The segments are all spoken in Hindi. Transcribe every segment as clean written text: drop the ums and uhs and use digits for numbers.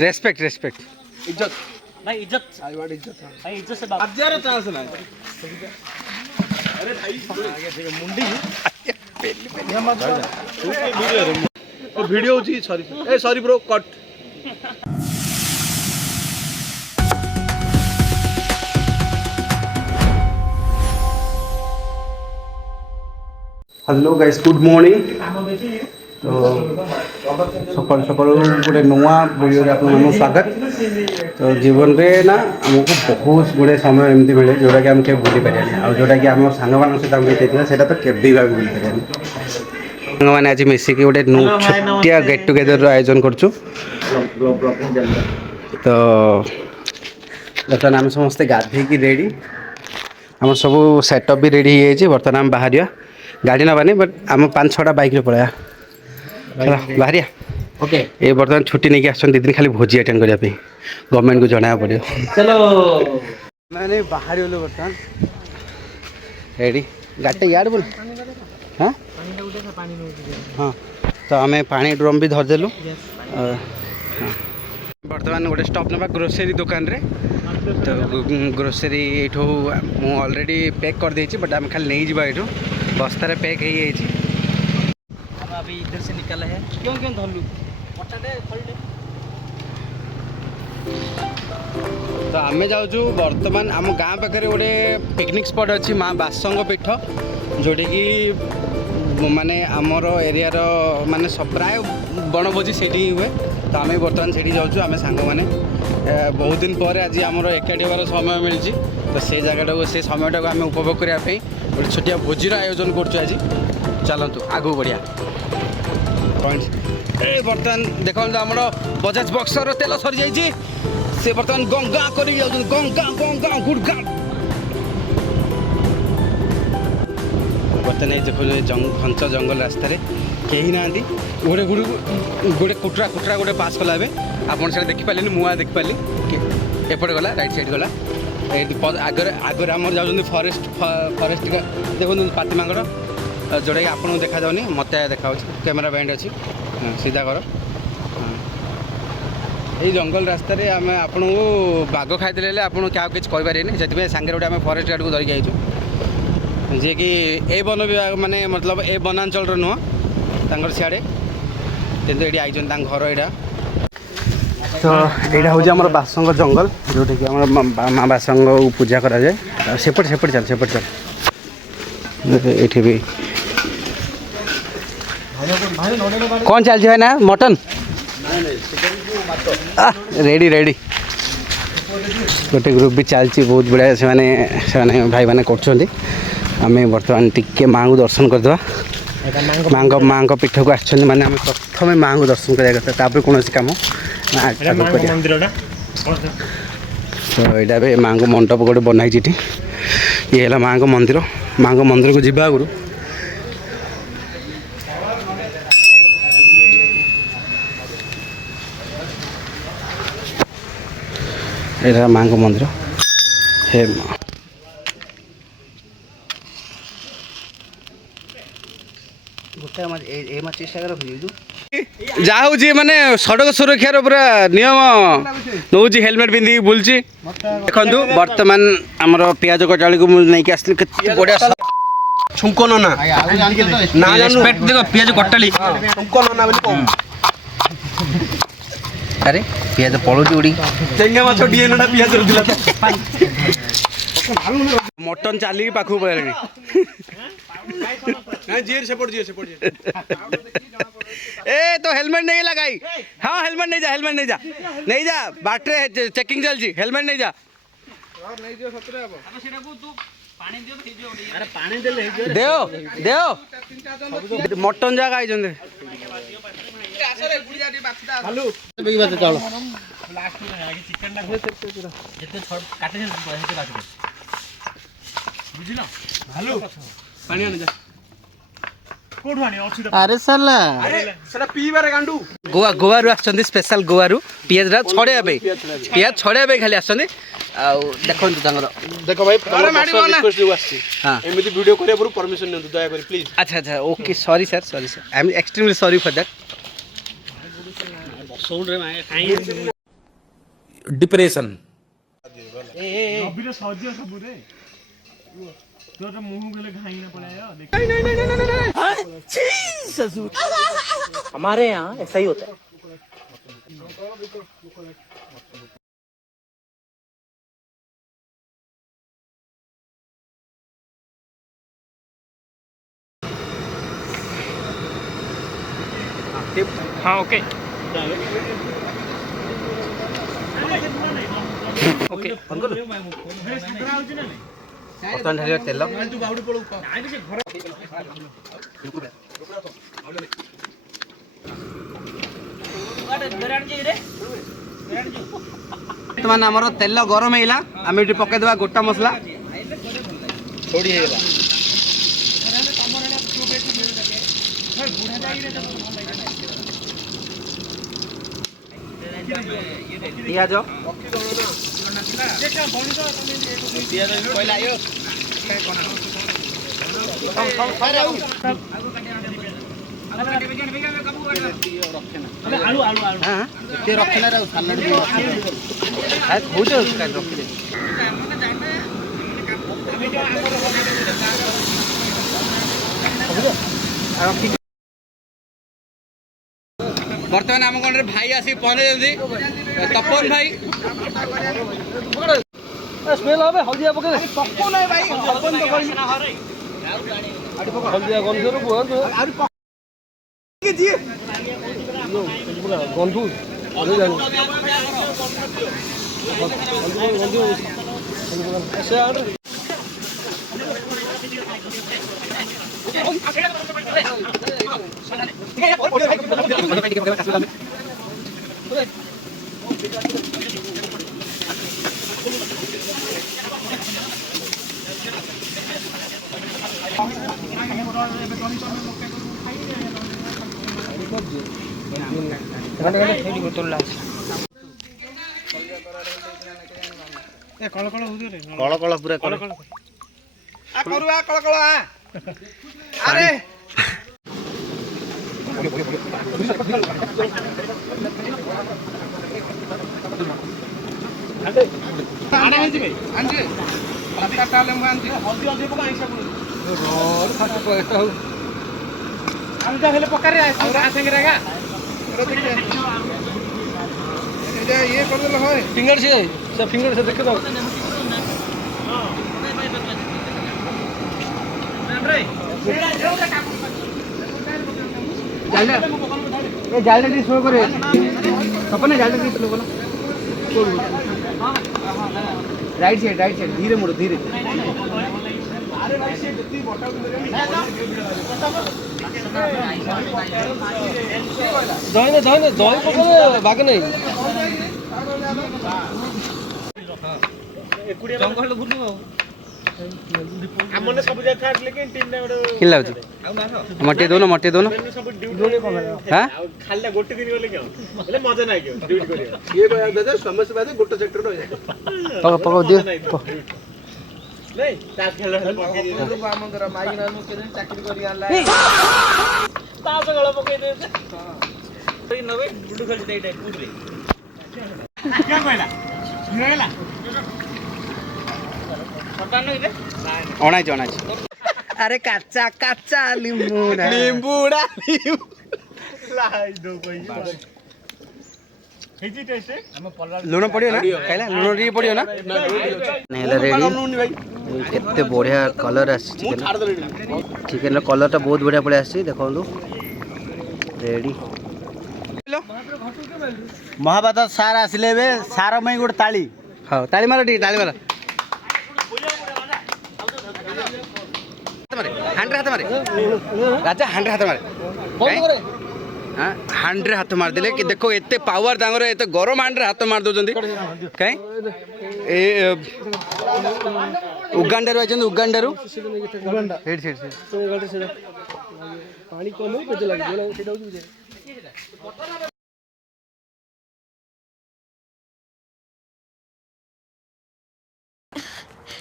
रेस्पेक्ट रेस्पेक्ट इज्जत भाई इज्जत आई वांट इज्जत भाई इज्जत से बात। हजार चांस ना अरे भाई मुंडी ओ वीडियो जी सॉरी ए sorry bro cut hello guys good morning तो सकाल सकाल गोटे नुआ वीडियो आपको स्वागत तो जीवन में ना आमको बहुत गुड़े समय एमती मिले जोटा कि आम के भूली पारे जोटा कि आम सांग मान सहित बीते से केवे भी भूली पारे मैंने आज मिसिक गोटे छोटिया गेट टुगेदर आयोजन करछु तो बर्तमान आम समस्ते गाधे रेडी आम सब सेटअप भी रेडी हो बर्तमान आम बाहर गाड़ी नबानी बट आम 5-6टा बाइक पड़ा बाहर ओके ये बर्तमान छुट्टी नहीं आस दिन खाली भोजी अटेंड करने गवर्नमेंट को जनाया पड़ो चलो मैंने बाहर गलु बर्तमान रेडी गाड़ी यार बोल हाँ हाँ तो आम पानी ड्रम भी धरदेलु बर्तमान गोटे स्टॉप ना ग्रोसरी दुकान रे तो ग्रोसरी ये ऑलरेडी पैक कर देछि बट आम खाली नहीं जावा ये बस्तार पैक हो हम अभी इधर से निकल है क्यों क्यों धरलु तो आम जाऊँ बर्तमान आम गाँ पाखे गोटे पिकनिक स्पॉट अच्छी माँ बासंग पीठ जोटी कि माने आमर एरिया माने प्राय बनभोजी से हुए तो आम बर्तमान से जाऊँ आम सांग मैंने बहुत दिन पर आज आमर एकाठी होवार समय मिली तो से जगह से समय टाक आम उपभोग करने गोटे छोटिया भोजीर आयोजन करुँ आज चलतु आगू बढ़िया पॉइंट ए बर्तमान देखो आम बजाज बक्सर तेल सरी जाइए से बर्तमान गंगा कर गंगा गंगा गुड़गा बर्तमान देखो घंच जंगल रास्तार कहीं ना गोटे गोटे कुटरा कुटरा गोटे पास कला आप देखिपारे मुआ देखिपारे एपटे गला राइट साइड गला आगे आगे आम जाऊँ फरेस्ट फरेस्ट देखो पाति मांगड़ जोटा कि आपको देखा जाऊनी मत देखा कैमेरा बैंड अच्छी सीधा कर ये जंगल रास्तार आम आपको बाघ खाईदे आप क्या किसी कहींपारे से सांगे गोटे आम फरेस्ट गार्ड को धरिक आईचु जी कि ए वन विभाग माने मतलब ए वनांचल नुह तर सियाड़े कितु ये आई घर यहाँ तो यहाँ हूँ आम बासंग जंगल जोटा कि माँ बासंग पूजा कराए सेपट सेपट चल ये भी कौन चलती है ना मटन रेडी रेडी गोटे ग्रुप भी चलती बहुत बढ़िया से भाई मैंने कर आम बर्तमान टिके माँ को दर्शन करदे माँ को पीठ को आम प्रथम माँ को दर्शन करवा कौन कम तो यहाँ भी माँ को मंडप गोटे बनाई ये है माँ को मंदिर को जीवा आगु यहाँ माँ को मंदिर हे माँ जाऊ माने सड़क सुरक्षार पूरा नियम नौ हेलमेट पिंधि बुलची देखु बर्तमान आमर पियाज कटाड़ी को नहीं आसली बढ़िया छुंक नना देखो पियाज कटाड़ी छुंक नना अरे पियाज पड़ोची उड़ी चेंगा माछ डीएनए पियाज रुदिला मटन चाली पाखु पड़े ए तो हेलमेट नहीं लगाई हाँ हेलमेट नहीं जा बाटे चेकिंग चलती हेलमेट नहीं जा देओ मटन जागा आई अरे साला गोवा गोवा रु आछंदी स्पेशल गोवा रु पियाज छड़े पियाज छड़े खाली आछंदी देखो देख भाई रिक्वेस्ट जो आसी हाँ एमती वीडियो करे पूरा परमिशन नियंतु दया करी प्लीज। अच्छा अच्छा okay sorry sir I am extremely sorry for that. Depression हमारे यहाँ ऐसा ही होता है। हाँ ओके ओके बर्तमान ढालिया तेल बर्तमान आमर तेल गरम है आम ये पकईदे गोटा मसला थोड़ी है पियाज रखे ना सालाड भी बर्तमान आम गंडे भाई आसिक पहुंचे तपन भाई स्मेल হবে হলদিয়া পকে पक्को नहीं भाई तपन तो হলদিয়া গন্ধর বন্ধ के जी গন্ধ আমি জানি গন্ধ এসে আর कळ कळ पूरा कळ अरे फिंगर से देखे दो जाल स्लो करे सपने जाल स्लो करो राइट साइड धीरे मुड़ो धीरे दही पकड़े भाग नहीं जंगल बुलू हमने सब जाय था लेकिन टीम ने किन लागु मटे दोनो सब ड्यूटी हां खाली गोटे दिन गले क्यों એટલે मजा नाही क्यों ड्यूटी करियो ये दादा समस्या बात गोटे सेक्टर हो जाए पको दियो नहीं तास खेल पके दे हम घर माई ना मु केन चाकरी करी आला तास गळ पके दे हां नवे बुडू खेल दे टाइप पूरे क्या कहला हेला अणाई अरे काचा लिंबूड़ा लाई दो कोई हेजी टेस्ट लुण पड़ियो ना कहला लुण री पड़ियो ना नेला रेडी केते बढ़िया कलर आसी चिकन रो कलर ता बहुत बढ़िया पड़े आसी देखंदु रेडी महाभारत सार आसिले बे सार मई गोटे ताली हां ताली मारो ताली मारो हांड्रे हाथ मारे राजा हांड्रे हाथ मारे बंद करे हां हांड्रे हाथ मार दिले कि देखो एते पावर तांगर एते गरम हांड्रे हाथ मार दोजंदी काई ए उगांडा रो आछन उगांडा रो हेड पानी कम हो बेज लागी सेटा हो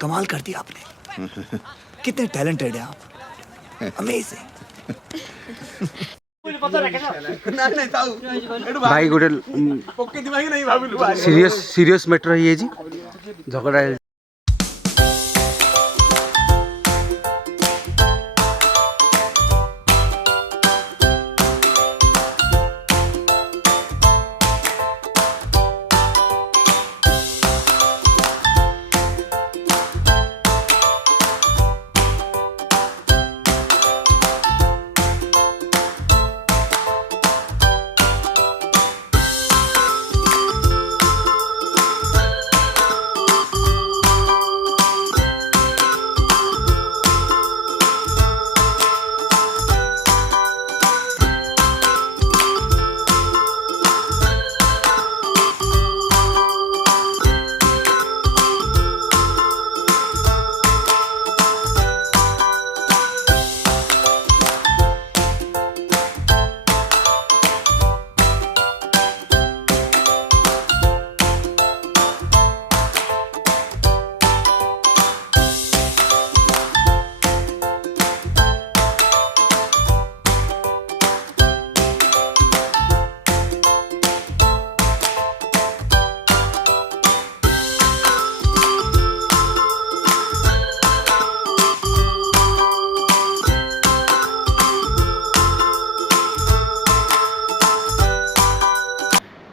कमाल कर दिया आपने. कितने टैलेंटेड हैं आप. अमेजिंग. भाई गोटे ପକେଇଥିବା କି ନାହିଁ ଭାବିଲୁ सीरीयस मैटर है जी झगड़ा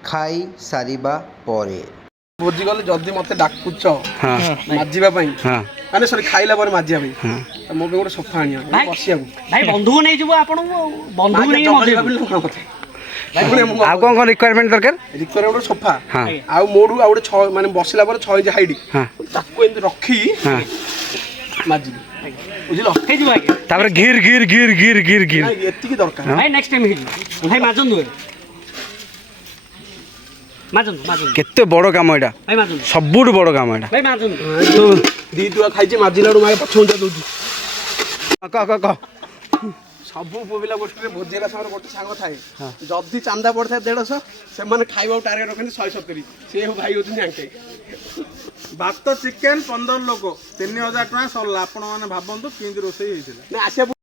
खाई सारिबा परे ଭୋଜି ଗଲେ ଯଦି ମତେ ଡାକୁଛ हाँ ମାଜିବା ପାଇଁ हाँ ମାନେ ସରି ଖାଇଲା ପରେ ମାଜିବା ପାଇଁ हाँ ମୋ ପାଇଁ ଗୋଟେ ସୋଫା ଆଣିବା ଭାଇ ବସିବାକୁ ଭାଇ ବନ୍ଧୁକୁ ନେଇଯିବୁ ଆପଣଙ୍କୁ ବନ୍ଧୁକୁ ନେଇ ଆଉ କଣ रिक्वायरमेंट दरकार ଗୋଟେ ସୋଫା हाँ ଆଉ ମୋଠୁ ଆଉ ଗୋଟେ ମାନେ ବସିଲା ପରେ 6 ଇଞ୍ଚ ହାଇଟ୍ हाँ ତାକୁ ଏମିତି ରଖି हाँ ମାଜିବି ବୁଝିଲ ହେଇଯିବ ଆଜ୍ଞା तापर गिर गिर गिर गिर गिर गिर ନାଇଁ, ଏତିକି ଦରକାର ଭାଇ ନେକ୍ସଟ ଟାଇମ୍ ହେଇଯିବ ଭାଇ মাজନ୍ତୁ মাজନ୍ତୁ केते बड़ काम एटा ଭାଇ মাজନ୍ତୁ सबुठ बड़ काम एटा ଭାଇ মাজନ୍ତୁ ଦି ଦୁଆ ଖାଇଛି ମାଜିଲା ବେଳୁ ମାଗେ ପଛ ଉଞ୍ଚା ଦଉଛି क ସବୁ ପୁଅ ପିଲା ଗୋଷ୍ଠୀରେ ଭୋଜି ହେଲା ସମୟରେ ଗୋଟେ ସାଙ୍ଗ ଥାଏ ଯଦି ଚାନ୍ଦା ପଡ଼ିଥାଏ 150 ସେମାନେ ଖାଇବାକୁ ଟାର୍ଗେଟ ରଖନ୍ତି 170 ସେ ଭାଇ ହଉଛନ୍ତି ଆଙ୍କେ ଭାତ ଚିକେନ 15 ଲୋକ 3000 ଟଙ୍କା ସରିଲା ଆପଣ ମାନେ ଭାବନ୍ତୁ କେମିତି ରୋଷେଇ ହେଇଥିଲା ନା ଆସିବା